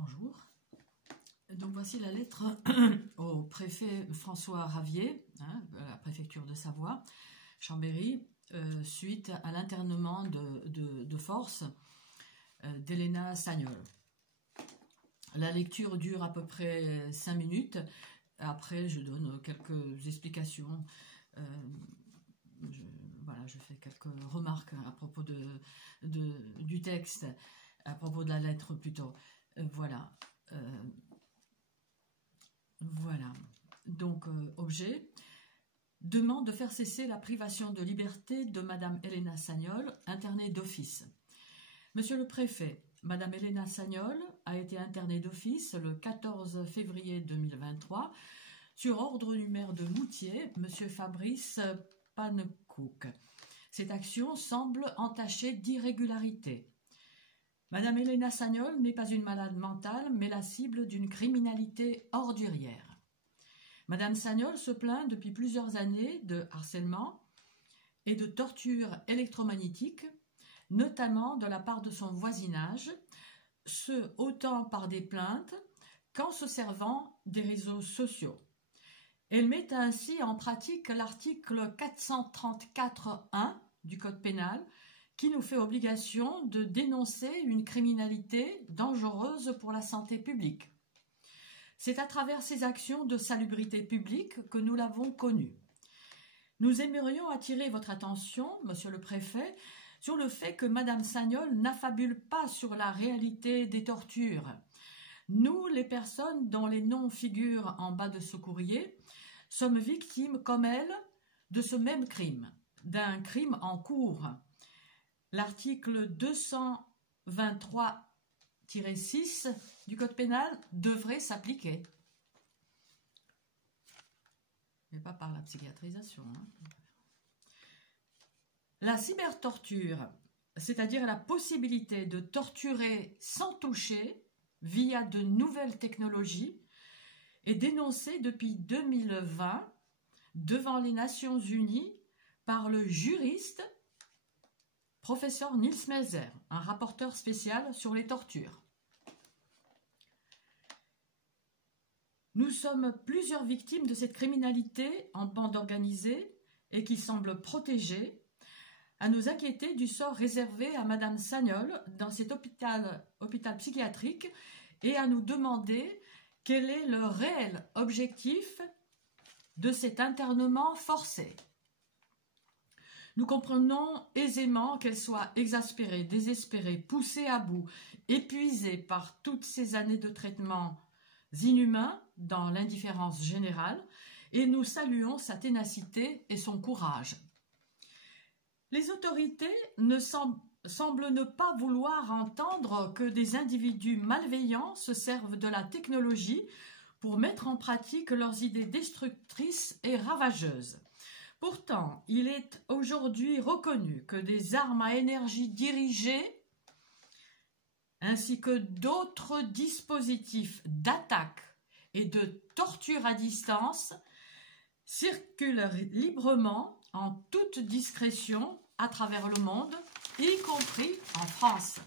Bonjour. Donc voici la lettre au préfet François Ravier, la préfecture de Savoie, Chambéry, suite à l'internement de force d'Elena Sagnol. La lecture dure à peu près 5 minutes. Après, je donne quelques explications. Je fais quelques remarques à propos du texte, à propos de la lettre plutôt. Voilà. Donc, objet. Demande de faire cesser la privation de liberté de Madame Elena Sagnol, internée d'office. Monsieur le préfet, Madame Elena Sagnol a été internée d'office le 14 février 2023 sur ordre du maire de Moutier, Monsieur Fabrice Pannekoek. Cette action semble entachée d'irrégularité. Madame Elena Sagnol n'est pas une malade mentale, mais la cible d'une criminalité ordurière. Madame Sagnol se plaint depuis plusieurs années de harcèlement et de torture électromagnétique, notamment de la part de son voisinage, ce autant par des plaintes qu'en se servant des réseaux sociaux. Elle met ainsi en pratique l'article 434.1 du Code pénal qui nous fait obligation de dénoncer une criminalité dangereuse pour la santé publique. C'est à travers ces actions de salubrité publique que nous l'avons connue. Nous aimerions attirer votre attention, Monsieur le Préfet, sur le fait que Madame Sagnol n'affabule pas sur la réalité des tortures. Nous, les personnes dont les noms figurent en bas de ce courrier, sommes victimes, comme elle, de ce même crime, d'un crime en cours. L'article 223-6 du Code pénal devrait s'appliquer. Mais pas par la psychiatrisation. La cybertorture, c'est-à-dire la possibilité de torturer sans toucher via de nouvelles technologies, est dénoncée depuis 2020 devant les Nations Unies par le juriste professeur Nils Melzer, un rapporteur spécial sur les tortures. Nous sommes plusieurs victimes de cette criminalité en bande organisée et qui semble protégée, à nous inquiéter du sort réservé à Madame Sagnol dans cet hôpital psychiatrique et à nous demander quel est le réel objectif de cet internement forcé. Nous comprenons aisément qu'elle soit exaspérée, désespérée, poussée à bout, épuisée par toutes ces années de traitements inhumains dans l'indifférence générale, et nous saluons sa ténacité et son courage. Les autorités semblent ne pas vouloir entendre que des individus malveillants se servent de la technologie pour mettre en pratique leurs idées destructrices et ravageuses. Pourtant, il est aujourd'hui reconnu que des armes à énergie dirigée ainsi que d'autres dispositifs d'attaque et de torture à distance circulent librement en toute discrétion à travers le monde, y compris en France.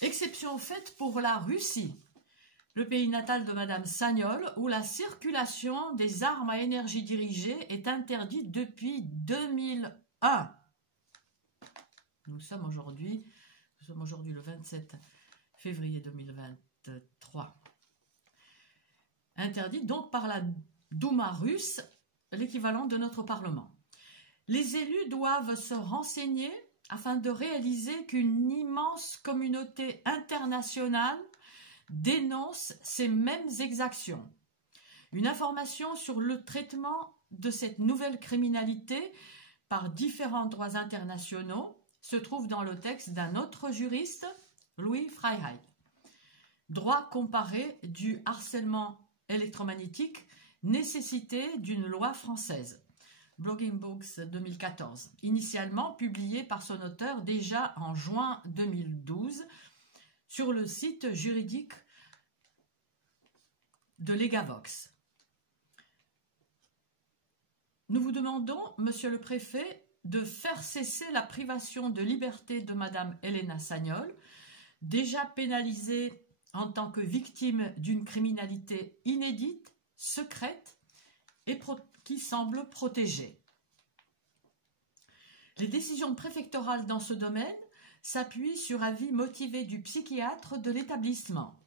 Exception faite pour la Russie, le pays natal de Madame Sagnol, où la circulation des armes à énergie dirigée est interdite depuis 2001. Nous sommes aujourd'hui le 27 février 2023. Interdite donc par la Douma russe, l'équivalent de notre Parlement. Les élus doivent se renseigner afin de réaliser qu'une immense communauté internationale dénonce ces mêmes exactions. Une information sur le traitement de cette nouvelle criminalité par différents droits internationaux se trouve dans le texte d'un autre juriste, Louis Freiheit. Droit comparé du harcèlement électromagnétique, nécessité d'une loi française. Blogging Books 2014, initialement publié par son auteur déjà en juin 2012 sur le site juridique de Legavox. Nous vous demandons, Monsieur le Préfet, de faire cesser la privation de liberté de Madame Elena Sagnol, déjà pénalisée en tant que victime d'une criminalité inédite, secrète et qui semble protégée. Les décisions préfectorales dans ce domaine s'appuient sur avis motivé du psychiatre de l'établissement.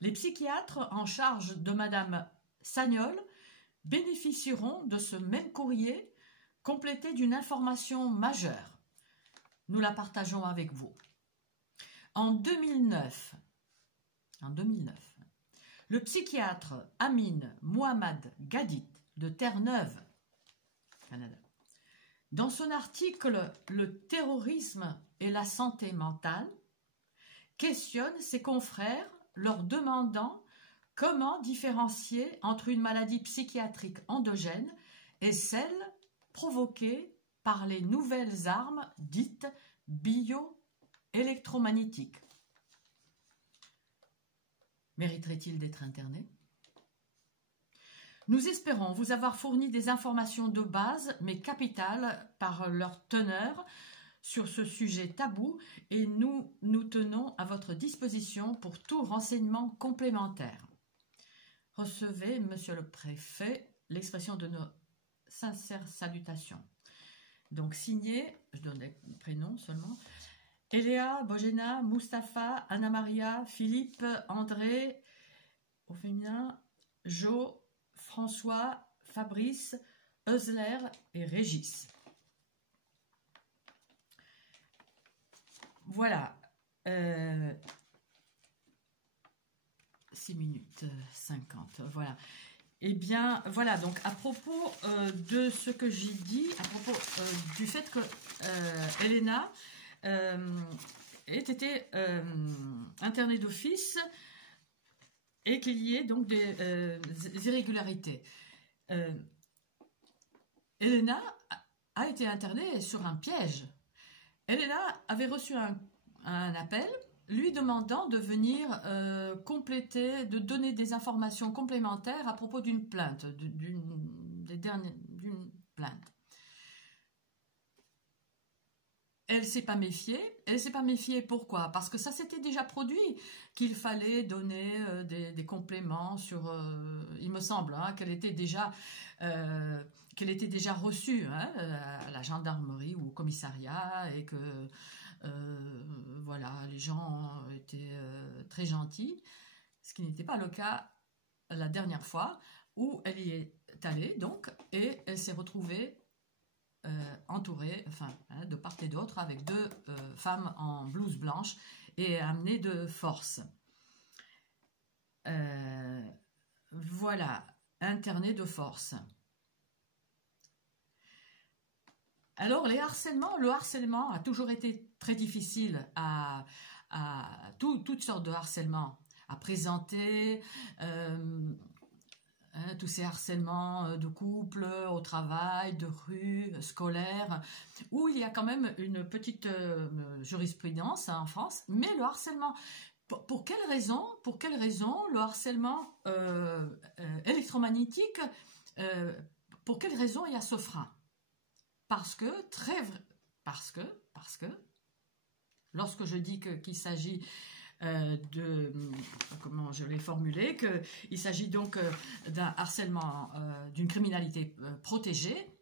Les psychiatres en charge de Madame Sagnol bénéficieront de ce même courrier complété d'une information majeure. Nous la partageons avec vous. En 2009, le psychiatre Amin Mohamed Gadit de Terre-Neuve, Canada, dans son article « Le terrorisme et la santé mentale », questionne ses confrères leur demandant comment différencier entre une maladie psychiatrique endogène et celle provoquée par les nouvelles armes dites bioélectromagnétiques. Mériterait-il d'être interné? Nous espérons vous avoir fourni des informations de base, mais capitales par leur teneur sur ce sujet tabou, et nous nous tenons à votre disposition pour tout renseignement complémentaire. Recevez, Monsieur le Préfet, l'expression de nos sincères salutations. Donc signé, je donne les prénoms seulement, Eléa, Bojena, Mustapha, Anna Maria, Philippe, André, au féminin, Jo, François, Fabrice, Eusler et Régis. Voilà. 6 minutes 50. Voilà. Eh bien, voilà. Donc, à propos de ce que j'ai dit, à propos du fait que Elena ait été internée d'office et qu'il y ait donc des irrégularités. Elena a été internée sur un piège. Elena avait reçu un appel lui demandant de venir compléter, de donner des informations complémentaires à propos d'une plainte, d'une plainte. Elle ne s'est pas méfiée. Elle ne s'est pas méfiée pourquoi? Parce que ça s'était déjà produit, qu'il fallait donner des compléments sur... il me semble hein, qu'elle était déjà reçue hein, à la gendarmerie ou au commissariat et que voilà, les gens étaient très gentils, ce qui n'était pas le cas la dernière fois où elle y est allée donc et elle s'est retrouvée entourée, enfin, hein, de part et d'autre, avec deux femmes en blouse blanche et amenée de force. Voilà, internée de force. Alors, le harcèlement a toujours été très difficile à toutes sortes de harcèlements à présenter. Tous ces harcèlements de couple, au travail, de rue, scolaire, où il y a quand même une petite jurisprudence hein, en France, mais le harcèlement, pour quelle raison le harcèlement électromagnétique, pour quelle raison il y a ce frein? Parce que, lorsque je dis qu'il s'agit comment je l'ai formulé, qu'il s'agit donc d'un harcèlement, d'une criminalité protégée,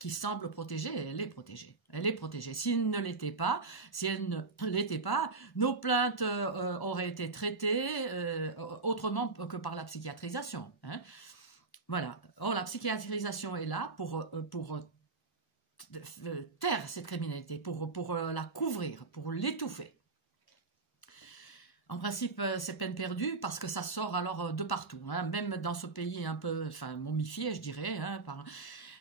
qui semble protégée, et elle est protégée. Elle est protégée. Si elle ne l'était pas, nos plaintes auraient été traitées autrement que par la psychiatrisation. Hein. Voilà. Or, la psychiatrisation est là pour taire cette criminalité, pour la couvrir, pour l'étouffer. En principe, c'est peine perdue parce que ça sort alors de partout, hein, même dans ce pays un peu momifié, je dirais. Hein,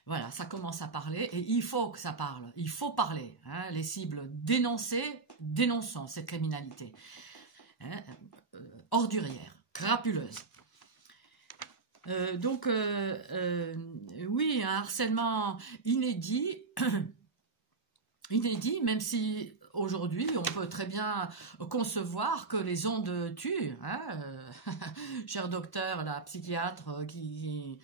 voilà, ça commence à parler et il faut que ça parle. Il faut parler. Hein, les cibles dénonçons cette criminalité. Hein, ordurière, crapuleuse. Donc, oui, un harcèlement inédit, même si... Aujourd'hui, on peut très bien concevoir que les ondes tuent. Hein cher docteur, la psychiatre qui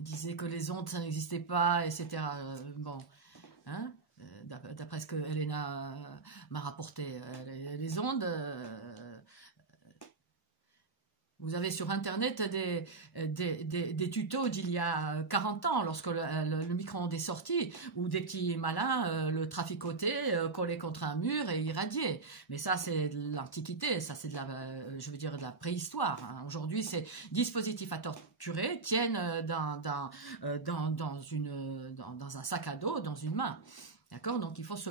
disait que les ondes, ça n'existait pas, etc. Bon, hein d'après ce que Elena m'a rapporté, les ondes. Vous avez sur Internet des tutos d'il y a 40 ans, lorsque le micro-ondes est sorti, où des petits malins le traficotaient, collaient contre un mur et irradiaient. Mais ça, c'est de l'Antiquité, ça, c'est de je veux dire, de la préhistoire. Hein. Aujourd'hui, ces dispositifs à torturer tiennent dans un sac à dos, dans une main. D'accord? Donc, il faut se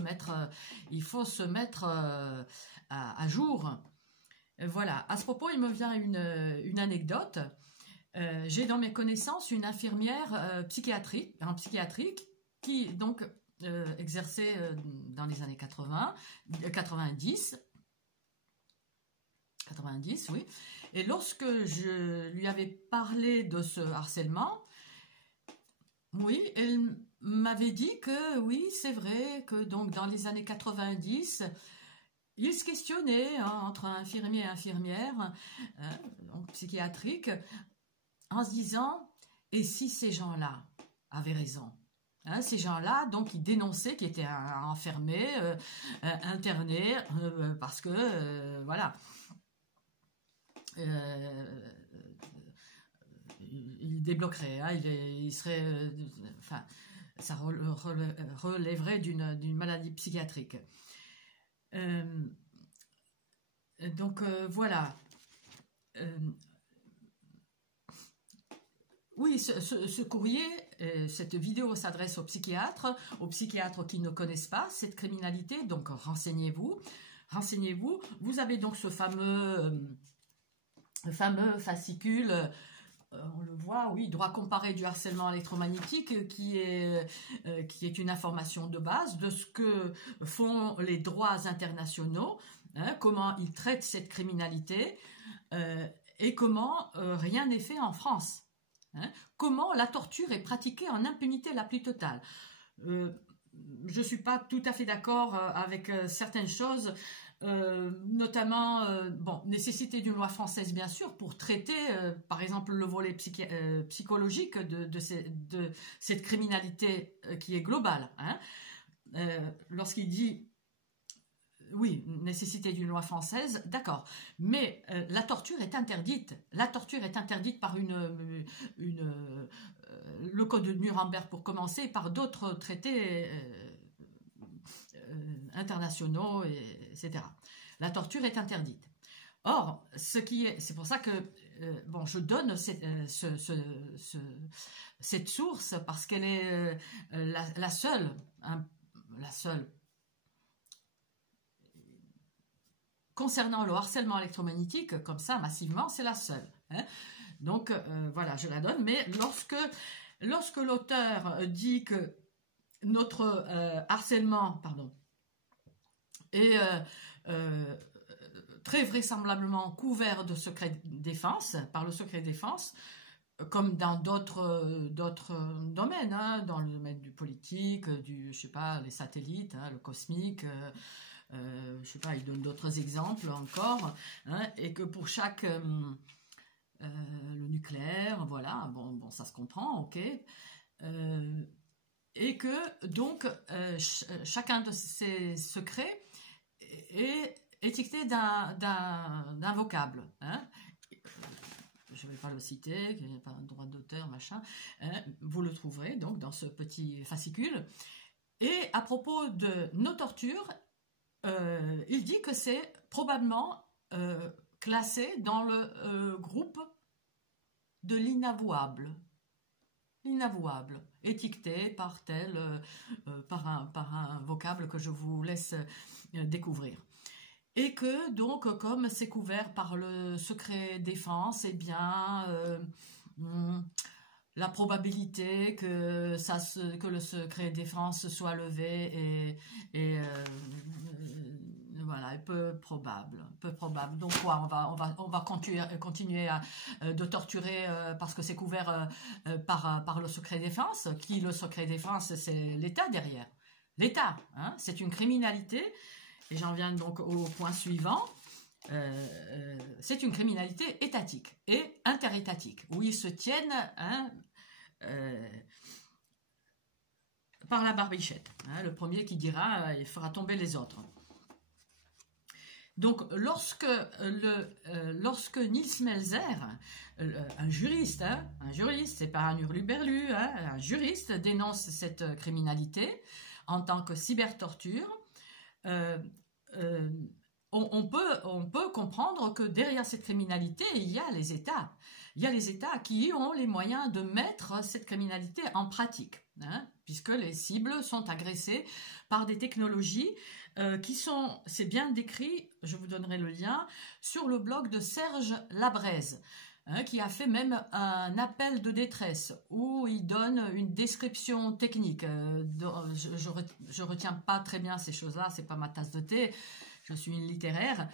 mettre à jour. Voilà, à ce propos, il me vient une anecdote. J'ai dans mes connaissances une infirmière psychiatrique qui donc exerçait dans les années 90, oui. Et lorsque je lui avais parlé de ce harcèlement, oui, elle m'avait dit que oui, c'est vrai que donc dans les années 90, il se questionnait entre infirmier et infirmière, donc psychiatrique, en se disant « et si ces gens-là avaient raison ?» Ces gens-là, donc, ils dénonçaient, qui étaient enfermés, internés, parce que, voilà, ils débloqueraient, ils seraient, enfin, ça relèverait d'une maladie psychiatrique. Donc voilà. Oui, ce courrier, cette vidéo s'adresse aux psychiatres qui ne connaissent pas cette criminalité. Donc renseignez-vous. Vous avez donc ce fameux fascicule. On le voit, oui, droit comparé du harcèlement électromagnétique qui est une information de base de ce que font les droits internationaux, comment ils traitent cette criminalité et comment rien n'est fait en France. Comment la torture est pratiquée en impunité la plus totale. Je ne suis pas tout à fait d'accord avec certaines choses. Notamment, nécessité d'une loi française bien sûr pour traiter par exemple le volet psychologique de cette criminalité qui est globale. Lorsqu'il dit oui, nécessité d'une loi française, d'accord, mais la torture est interdite. La torture est interdite par le code de Nuremberg pour commencer, par d'autres traités internationaux, etc. La torture est interdite. Or, c'est pour ça que je donne cette source parce qu'elle est la seule, concernant le harcèlement électromagnétique, comme ça, massivement, c'est la seule. Donc, voilà, je la donne. Mais lorsque l'auteur dit que notre harcèlement, est très vraisemblablement couvert de secret défense, par le secret défense, comme dans d'autres domaines, dans le domaine du politique, je sais pas, les satellites, le cosmique, je sais pas, il donne d'autres exemples encore, et que pour chaque le nucléaire, voilà, bon, ça se comprend, ok, et que donc chacun de ces secrets est étiqueté d'un vocable. Je ne vais pas le citer, il n'y a pas de droit d'auteur, machin. Vous le trouverez donc dans ce petit fascicule. Et à propos de nos tortures, il dit que c'est probablement classé dans le groupe de l'inavouable. L'inavouable, étiqueté par par un vocable que je vous laisse découvrir. Et que donc, comme c'est couvert par le secret défense, eh bien, la probabilité que le secret défense soit levé voilà, est peu probable. Donc quoi, on va continuer de torturer parce que c'est couvert par le secret défense. Le secret défense, c'est l'État derrière. L'État, c'est une criminalité. Et j'en viens donc au point suivant. C'est une criminalité étatique et interétatique, où ils se tiennent par la barbichette. Hein, le premier qui dira, il fera tomber les autres. Donc, lorsque Nils Melzer, un juriste, c'est pas un hurluberlu, hein, un juriste dénonce cette criminalité en tant que cybertorture, on peut comprendre que derrière cette criminalité, il y a les États. Il y a les États qui ont les moyens de mettre cette criminalité en pratique, hein, puisque les cibles sont agressées par des technologies qui sont, c'est bien décrit, je vous donnerai le lien, sur le blog de Serge Labrèze, hein, qui a fait même un appel de détresse où il donne une description technique. Je retiens pas très bien ces choses-là, c'est pas ma tasse de thé, je suis une littéraire.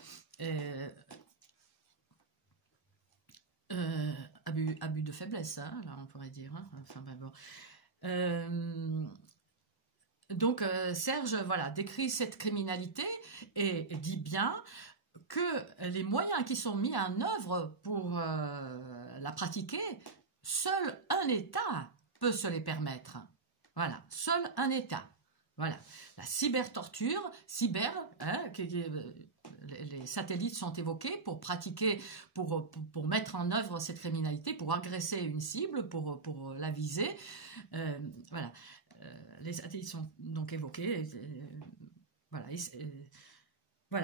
Abus de faiblesse, hein, là on pourrait dire. Hein. Enfin, ben bon. Donc Serge décrit cette criminalité et dit bien que les moyens qui sont mis en œuvre pour la pratiquer, seul un État peut se les permettre. Voilà, seul un État. Voilà, la cybertorture, les satellites sont évoqués pour pratiquer, pour mettre en œuvre cette criminalité, pour agresser une cible, pour la viser. Voilà. Les satellites sont donc évoqués.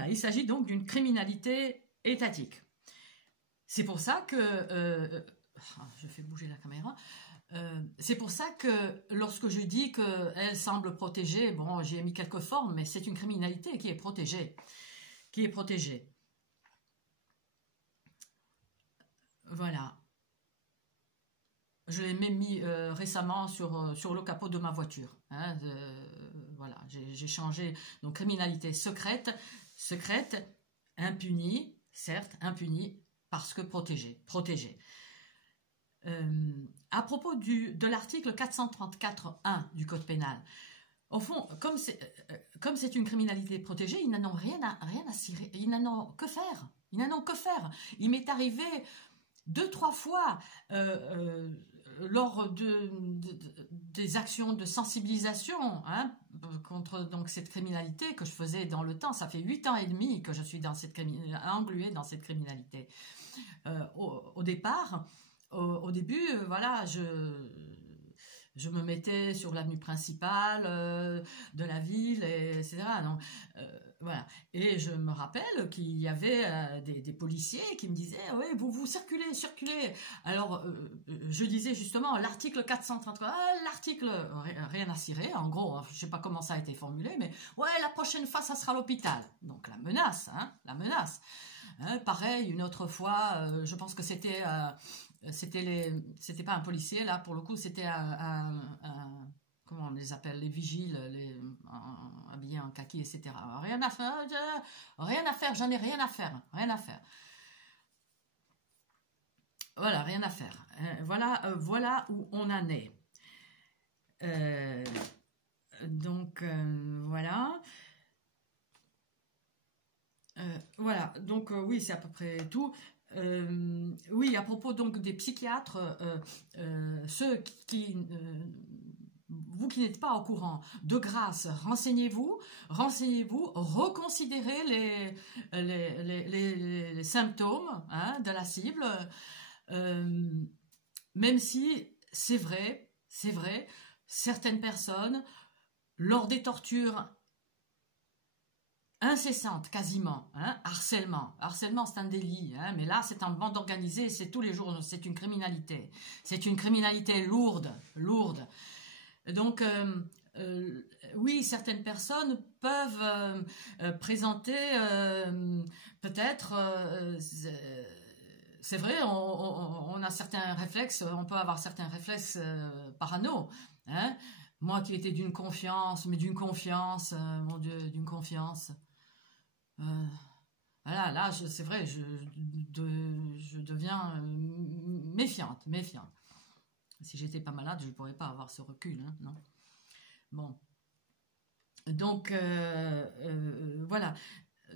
Il s'agit donc d'une criminalité étatique. C'est pour ça que... je fais bouger la caméra. C'est pour ça que lorsque je dis qu'elle semble protégée, bon, j'ai mis quelques formes, mais c'est une criminalité qui est protégée. Voilà. Je l'ai même mis récemment sur le capot de ma voiture. Hein, voilà, j'ai changé. Donc, criminalité secrète, impunie, certes, impunie, parce que protégée. À propos de l'article 434.1 du Code pénal, au fond, comme c'est une criminalité protégée, ils n'en ont rien à cirer, ils n'en ont que faire. Il m'est arrivé 2-3 fois lors des actions de sensibilisation, hein, contre donc cette criminalité que je faisais dans le temps. Ça fait 8 ans et demi que je suis engluée dans cette criminalité. Au départ, au début, voilà, je me mettais sur l'avenue principale de la ville, etc. Donc, voilà. Et je me rappelle qu'il y avait des policiers qui me disaient « Oui, vous circulez. » Alors, je disais justement l'article 433, l'article, rien à cirer, en gros, je ne sais pas comment ça a été formulé, mais ouais, la prochaine fois, ça sera l'hôpital. Donc, la menace. Hein, pareil, une autre fois, je pense que c'était pas un policier, là, pour le coup, c'était comment on les appelle, les vigiles, habillés en kaki, etc. Rien à faire, j'en ai rien à faire. Voilà, rien à faire. Voilà où on en est. Donc, voilà. Voilà, donc oui, c'est à peu près tout. Oui, à propos donc des psychiatres, ceux vous qui n'êtes pas au courant, de grâce, renseignez-vous, reconsidérez les symptômes, hein, de la cible, même si c'est vrai, certaines personnes, lors des tortures incessante quasiment, hein, harcèlement c'est un délit, hein, mais là c'est en bande organisée, c'est tous les jours, c'est une criminalité lourde, donc oui, certaines personnes peuvent présenter peut-être, c'est vrai, on a certains réflexes, on peut avoir certains réflexes parano, hein. Moi qui étais d'une confiance, mon Dieu, d'une confiance. Voilà, là, c'est vrai, je deviens méfiante. Si j'étais pas malade, je ne pourrais pas avoir ce recul, hein, non. Bon. Donc, voilà.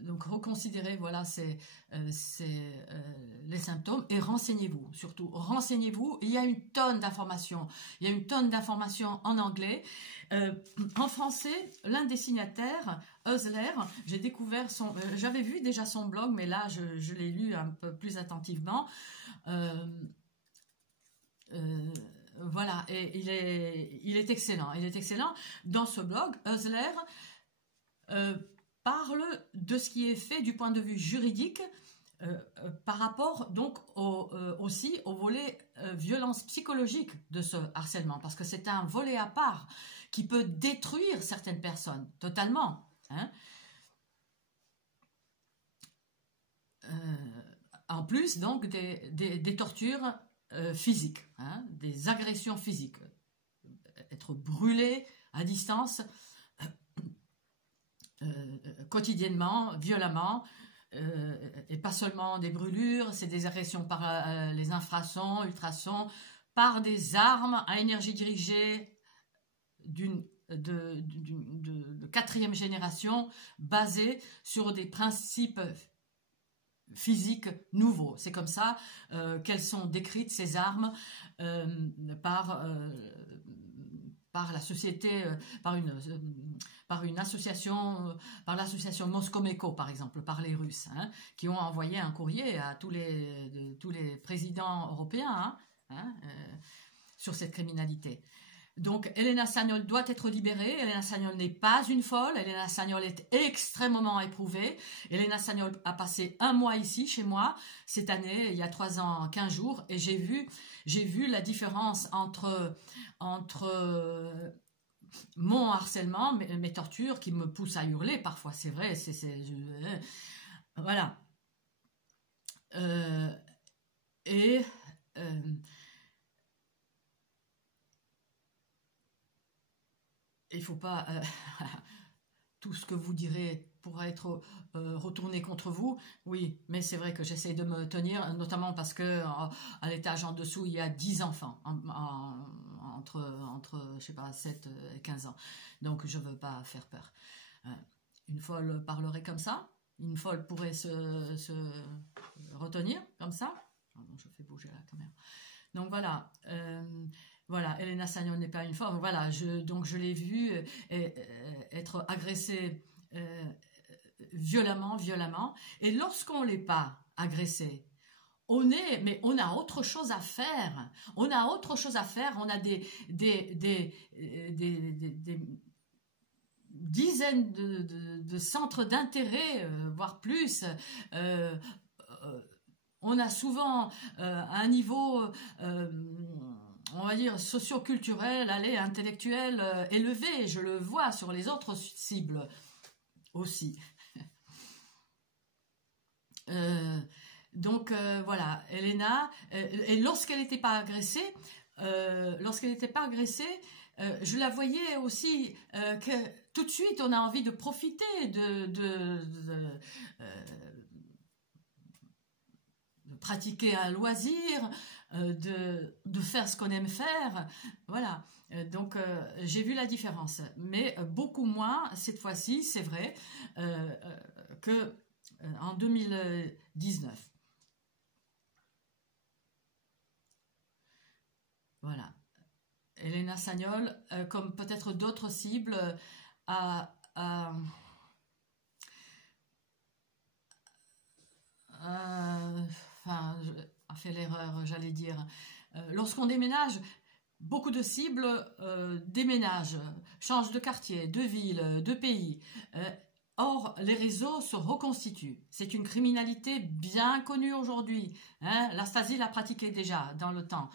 donc reconsidérez voilà les symptômes et renseignez-vous, surtout renseignez-vous. Il y a une tonne d'informations, en anglais. En français, l'un des signataires, Eusler, j'ai découvert j'avais vu déjà son blog, mais là je l'ai lu un peu plus attentivement. Voilà, et il est excellent. Dans ce blog. Eusler parle de ce qui est fait du point de vue juridique par rapport donc aussi au volet violence psychologique de ce harcèlement, parce que c'est un volet à part qui peut détruire certaines personnes totalement, hein. En plus donc des tortures physiques, hein, des agressions physiques, être brûlé à distance quotidiennement, violemment, et pas seulement des brûlures, c'est des agressions par les infrasons, ultrasons, par des armes à énergie dirigée de quatrième génération, basées sur des principes physiques nouveaux. C'est comme ça qu'elles sont décrites, ces armes, par la société, par une association, par l'association Moscow-Meko, par exemple, par les Russes, hein, qui ont envoyé un courrier à tous les présidents européens, sur cette criminalité. Donc, Elena Sagnol doit être libérée. Elena Sagnol n'est pas une folle. Elena Sagnol est extrêmement éprouvée. Elena Sagnol a passé 1 mois ici, chez moi, cette année, il y a 3 ans, 15 jours, et j'ai vu la différence entre mon harcèlement, mes tortures qui me poussent à hurler parfois, c'est vrai, voilà. Et il faut pas tout ce que vous direz pourra être retourné contre vous. Oui, mais c'est vrai que j'essaie de me tenir, notamment parce que à l'étage en dessous, il y a 10 enfants entre je sais pas, 7 et 15 ans. Donc je veux pas faire peur. Une folle parlerait comme ça. Une folle pourrait se retenir comme ça. Je fais bouger la caméra. Donc voilà. Voilà, Elena Sagnol n'est pas une folle. Voilà, donc je l'ai vue être agressée violemment. Et lorsqu'on l'est pas agressé, on a autre chose à faire. On a des dizaines de centres d'intérêt, voire plus. On a souvent un niveau, on va dire, socio-culturel, intellectuel élevé. Je le vois sur les autres cibles aussi. Donc voilà, Elena, et lorsqu'elle n'était pas agressée, je la voyais aussi que tout de suite on a envie de profiter de pratiquer un loisir, de faire ce qu'on aime faire, voilà. Donc j'ai vu la différence, mais beaucoup moins cette fois-ci, c'est vrai, que en 2019. Voilà. Elena Sagnol, comme peut-être d'autres cibles, a fait l'erreur, j'allais dire. Lorsqu'on déménage, beaucoup de cibles déménagent, changent de quartier, de ville, de pays. Or, les réseaux se reconstituent. C'est une criminalité bien connue aujourd'hui. La Stasi l'a pratiquée déjà dans le temps.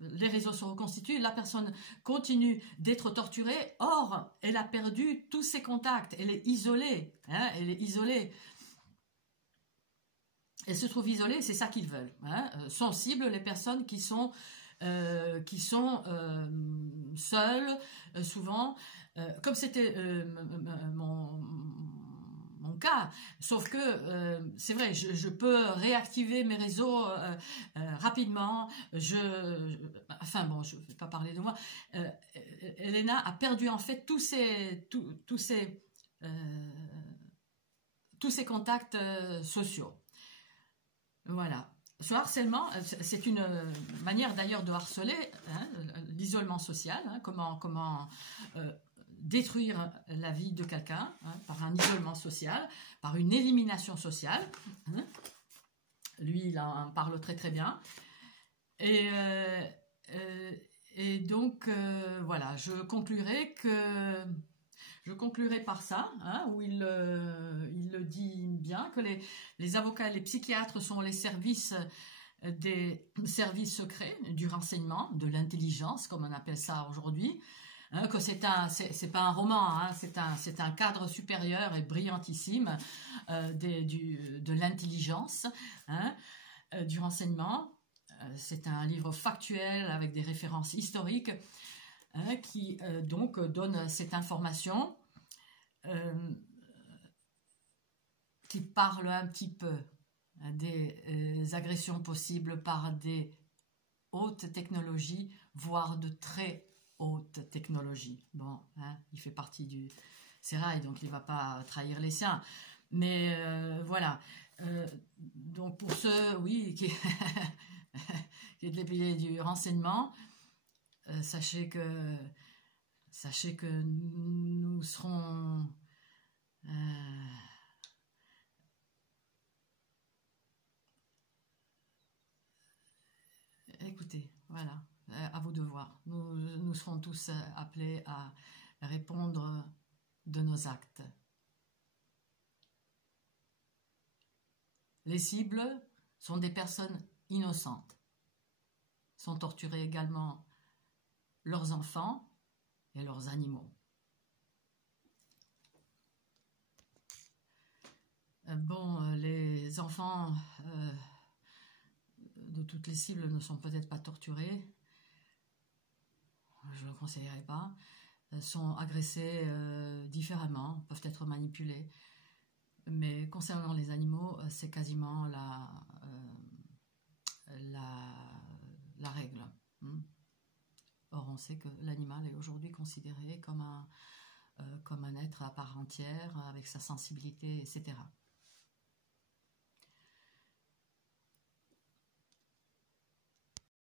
Les réseaux se reconstituent, la personne continue d'être torturée. Or, elle a perdu tous ses contacts. Elle est isolée. Elle se trouve isolée, c'est ça qu'ils veulent. Sont cibles les personnes qui sont seules, souvent, comme c'était mon cas, sauf que c'est vrai, je peux réactiver mes réseaux rapidement. Je vais pas parler de moi. Elena a perdu en fait tous ses tous ses contacts sociaux. Voilà. Ce harcèlement, c'est une manière d'ailleurs de harceler, hein, l'isolement social, hein, comment détruire la vie de quelqu'un, hein, par un isolement social, par une élimination sociale. Hein. Lui, il en parle très très bien. Et donc, voilà, je conclurai par ça, hein, où il le dit bien, que les avocats et les psychiatres sont les services des services secrets, du renseignement, de l'intelligence, comme on appelle ça aujourd'hui, hein, que c'est pas un roman, hein, c'est un cadre supérieur et brillantissime de l'intelligence, hein, du renseignement. C'est un livre factuel avec des références historiques, hein, qui donc donne cette information qui parle un petit peu des agressions possibles par des hautes technologies, voire de très hautes technologies. Bon, hein, il fait partie du sérail, donc il ne va pas trahir les siens. Mais voilà. Donc pour ceux, oui, qui est de l'épée du renseignement, sachez que nous serons écoutez, voilà, à vous de voir. Nous serons tous appelés à répondre de nos actes. Les cibles sont des personnes innocentes. Sont torturés également leurs enfants et leurs animaux. Bon, les enfants de toutes les cibles ne sont peut-être pas torturés, je ne le conseillerais pas, sont agressés différemment, peuvent être manipulés. Mais concernant les animaux, c'est quasiment la règle. Or, on sait que l'animal est aujourd'hui considéré comme un être à part entière, avec sa sensibilité, etc.